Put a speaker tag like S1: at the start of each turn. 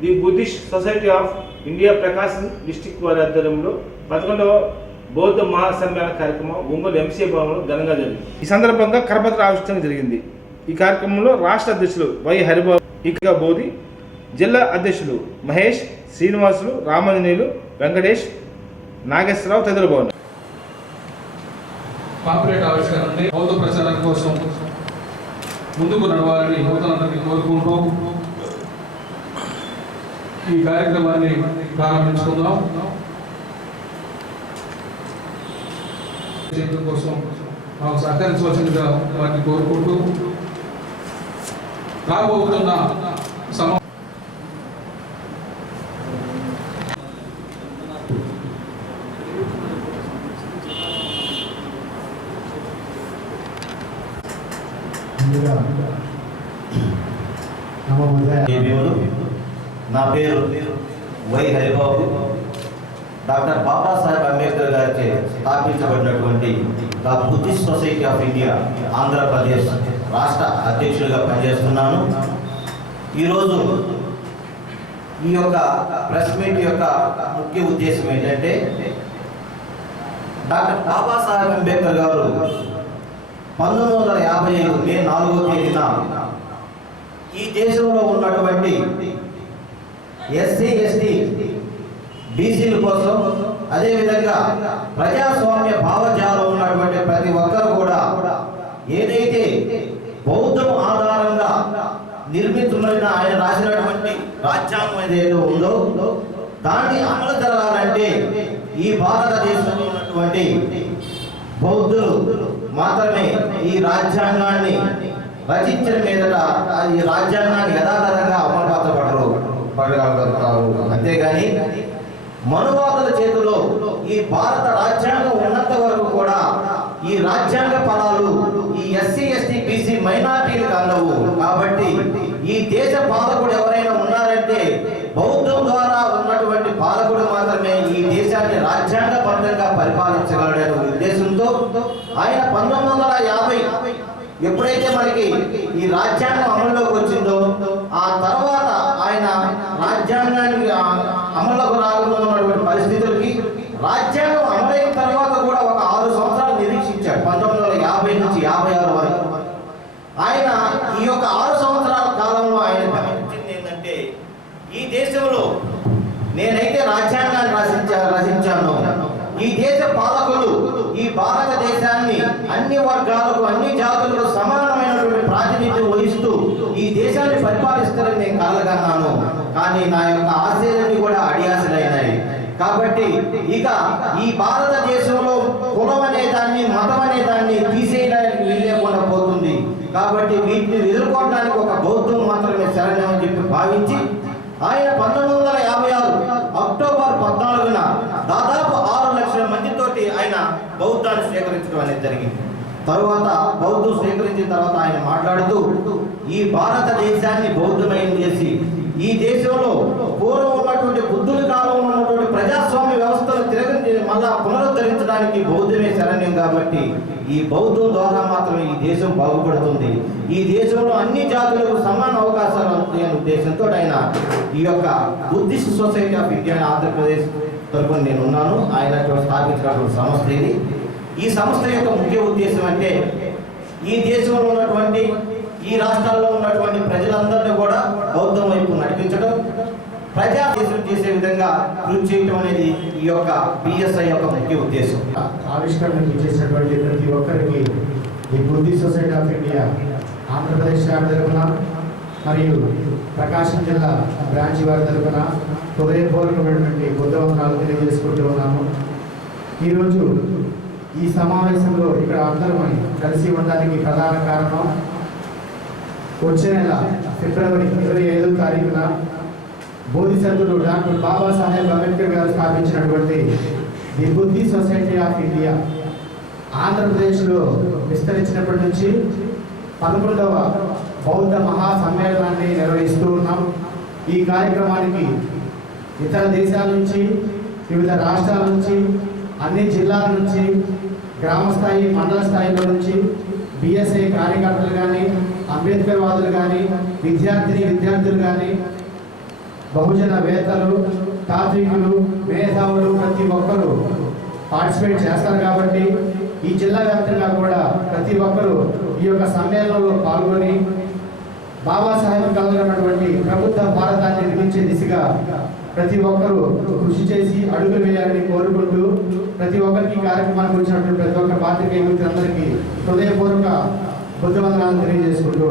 S1: The Buddhist society of India Prakasam district వారి ఆధ్వర్యంలో పదకొండవ బౌద్ధ మహాసమ్మేళన కార్యక్రమం ఒంగోలు ఎంసీఏ భవనంలో ఘనంగా జరిగింది. ఈ సందర్భంగా కరపత్ర ఆవిష్కరణ జరిగింది. ఈ కార్యక్రమంలో రాష్ట్ర అధ్యక్షులు వై హరిబాబు ఇక బోధి జిల్లా అధ్యక్షులు మహేష్ శ్రీనివాసులు రామాంజనేయులు వెంకటేష్ నాగేశ్వరరావు తదితరులు బాగున్నారు
S2: కాపరేట్ ఆవిష్కరణ బౌద్ధ ప్రచారం కోసం ముందుకు నడవాలని యువతలందరికీ కోరుకుంటూ ఈ కార్యక్రమాన్ని ప్రారంభించుకుందాం. చేయడం కోసం మాకు సహకరించవలసిందిగా వారిని కోరుకుంటూ రాబోతున్న సమ
S3: ముందుగా నమో
S4: నా పేరు వై హరిబాబు. డాక్టర్ బాబాసాహెబ్ అంబేద్కర్ గారిచే స్థాపించబడినటువంటి the Buddhist society of India Andhra Pradesh రాష్ట్ర అధ్యక్షుడిగా పనిచేస్తున్నాను. ఈరోజు ఈ యొక్క ప్రెస్ మీట్ యొక్క ముఖ్య ఉద్దేశం ఏంటంటే డాక్టర్ బాబాసాహెబ్ అంబేద్కర్ గారు పంతొమ్మిది వందల యాభై ఐదు మే నాలుగో తేదీన ఈ దేశంలో ఉన్నటువంటి ఎస్సీ ఎస్టీ బీసీల కోసం అదేవిధంగా ప్రజాస్వామ్య భావజాలం ఉన్నటువంటి ప్రతి ఒక్కరు కూడా ఏదైతే బౌద్ధం ఆధారంగా నిర్మితున్న ఆయన రాసినటువంటి రాజ్యాంగం ఏదైతే ఉందో దాన్ని అమలు జరగాలంటే ఈ భారతదేశంలో ఉన్నటువంటి బౌద్ధులు మాత్రమే ఈ రాజ్యాంగాన్ని రచించిన మీదట ఈ రాజ్యాంగాన్ని యథాతథంగా అమలుపరచబడరు అంతేగాని మనువాదుల చేతిలో ఈ భారత రాజ్యాంగం ఉన్నంత వరకు కూడా ఈ రాజ్యాంగ పదాలు ఈ ఎస్సీ ఎస్టీ బీసీ మైనార్టీలు అందవు కాబట్టి ఈ దేశ పాలకుడు ఎవరైనా ఉన్నారంటే బౌద్ధం ద్వారా ఉన్నటువంటి పాలకుడు మాత్రమే ఈ దేశాన్ని రాజ్యాంగబద్ధంగా పరిపాలించగలడనే ఉద్దేశంతో ఆయన పంతొమ్మిది వందల యాభై ఎప్పుడైతే మనకి ఈ రాజ్యాంగం అమలులోకి వచ్చిందో ఆ తర్వాత ఆయన రాజ్యాంగానికి ఆ అమల్లోకి రానున్నటువంటి పరిస్థితులకి రాజ్యాంగం అమలైన తర్వాత కూడా ఒక ఆరు సంవత్సరాలు నిరీక్షించాడు పంతొమ్మిది వందల యాభై నుంచి యాభై ఆరు వరకు ఆయన ఈ యొక్క ఆరు సంవత్సరాల కాలంలో ఆయన గమనించింది ఏంటంటే ఈ దేశంలో నేనైతే రాజ్యాంగాన్ని రచించా రచించాను. ఈ దేశ పాలకులు ఈ భారతదేశాన్ని అన్ని వర్గాలకు అన్ని జాతులకు సమానమైనటువంటి ప్రాతినిధ్యం వహిస్తూ ఈ దేశాన్ని పరిపాలిస్తారని నేను కలగన్నాను. కానీ నా యొక్క ఆశయాలన్నీ కూడా అడియాసలైనాయి. కాబట్టి ఇక ఈ భారతదేశంలో కులం అనే దాన్ని మతం అనే దాన్ని తీసేయడానికి వీల్లేకుండా పోతుంది. కాబట్టి వీటిని ఎదుర్కోవడానికి ఒక బౌద్ధం మాత్రమే శరణ్యం అని చెప్పి భావించి ఆయన పంతొమ్మిది వందల యాభై ఆరు అక్టోబర్ పద్నాలుగున దాదాపు ఆరు లక్షల మందితోటి ఆయన బౌద్ధాన్ని స్వీకరించడం అనేది జరిగింది. తరువాత బౌద్ధం స్వీకరించిన తర్వాత ఆయన మాట్లాడుతూ ఈ భారతదేశాన్ని బౌద్ధమయం చేసి ఈ దేశంలో పూర్వం ఉన్నటువంటి బుద్ధుల కాలంలో ఉన్నటువంటి ప్రజాస్వామ్య వ్యవస్థను తిరగ మళ్ళా పునరుద్ధరించడానికి బౌద్ధమే శరణ్యం కాబట్టి ఈ బౌద్ధం ద్వారా మాత్రమే ఈ దేశం బాగుపడుతుంది. ఈ దేశంలో అన్ని జాతులకు సమాన అవకాశాలు ఉంటాయనే ఉద్దేశంతో ఆయన ఈ యొక్క Buddhist society of India Andhra Pradesh తరఫున నేను ఉన్నాను. ఆయన స్థాపించినటువంటి సంస్థ ఇది. ఈ సంస్థ యొక్క ముఖ్య ఉద్దేశం అంటే ఈ దేశంలో ఉన్నటువంటి ఈ రాష్ట్రాల్లో ఉన్నటువంటి ప్రజలందరినీ కూడా బౌద్ధం వైపు నడిపించడం ప్రజా చేసే విధంగా కృషి చేయటం అనేది ఈ యొక్క బిఎస్ఐ యొక్క ముఖ్య ఉద్దేశం.
S3: ఆవిష్కరణ చేసినటువంటి ప్రతి ఒక్కరికి ఈ బుద్ధి సొసైటీ ఆఫ్ ఇండియా ఆంధ్రప్రదేశ్ వారి తరఫున మరియు ప్రకాశం జిల్లా బ్రాంచ్ వారి తరఫున హృదయపూర్వకమైనటువంటి బుద్ధ వందనాలు తెలియజేసుకుంటూ ఉన్నాము. ఈరోజు ఈ సమావేశంలో ఇక్కడ అందరం కలిసి ఉండడానికి ప్రధాన కారణం వచ్చే నెల ఫిబ్రవరి ఇరవై ఐదో తారీఖున బోధిసత్వుడు డాక్టర్ బాబాసాహెబ్ అంబేద్కర్ గారు స్థాపించినటువంటి ది బుద్ధి సొసైటీ ఆఫ్ ఇండియా. ఆంధ్రప్రదేశ్లో విస్తరించినప్పటి నుంచి పదకొండవ బౌద్ధ మహా సమ్మేళనాన్ని నిర్వహిస్తూ ఉన్నాం. ఈ కార్యక్రమానికి ఇతర దేశాల నుంచి వివిధ రాష్ట్రాల నుంచి అన్ని జిల్లాల నుంచి గ్రామ స్థాయి మండల స్థాయిలో నుంచి బిఎస్ఐ కార్యకర్తలు కానీ అంబేద్కర్ వాదులు కానీ విద్యార్థిని విద్యార్థులు కానీ బహుజన వేత్తలు తాత్వికులు మేధావులు ప్రతి ఒక్కరూ పార్టిసిపేట్ చేస్తారు కాబట్టి ఈ జిల్లా వ్యాప్తంగా కూడా ప్రతి ఒక్కరూ ఈ యొక్క సమ్మేళనంలో పాల్గొని బాబాసాహెబ్ కలగనటువంటి ప్రభుత్వ భారతాన్ని నిర్మించే దిశగా ప్రతి ఒక్కరూ కృషి చేసి అడుగులు వేయాలని కోరుకుంటూ ప్రతి ఒక్కరికి కార్యక్రమానికి వచ్చినటువంటి ప్రతి ఒక్క పాత్రికేయ అందరికీ హృదయపూర్వక బుద్ధవందనాలు తెలియజేసుకుంటూ